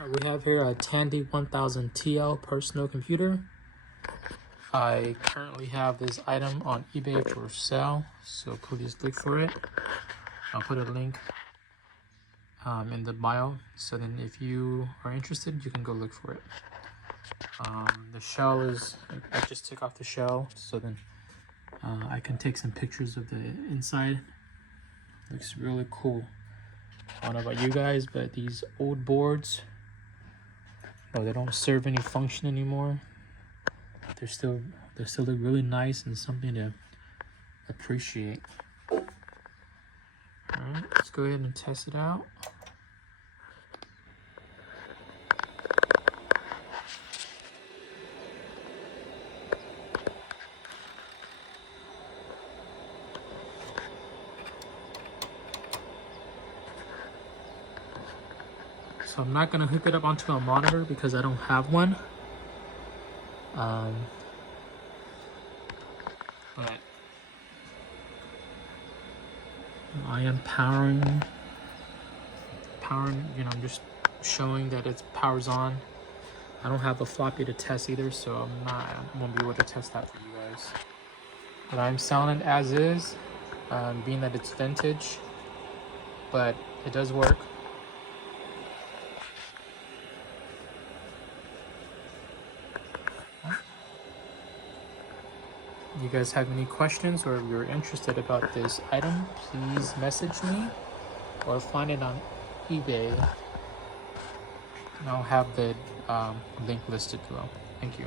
We have here a Tandy 1000 TL personal computer. I currently have this item on eBay for sale, so please look for it. I'll put a link in the bio, so then if you are interested, you can go look for it. The shell is, I just took off the shell, so then I can take some pictures of the inside. Looks really cool. I don't know about you guys, but these old boards, they don't serve any function anymore. They still look really nice and something to appreciate. All right, let's go ahead and test it out. So I'm not gonna hook it up onto a monitor because I don't have one. But I am powering, I'm just showing that it powers on. I don't have a floppy to test either, so I won't be able to test that for you guys. But I'm selling it as is, being that it's vintage, but it does work. If you guys have any questions or if you're interested about this item, please message me or find it on eBay. And I'll have the link listed below. Thank you.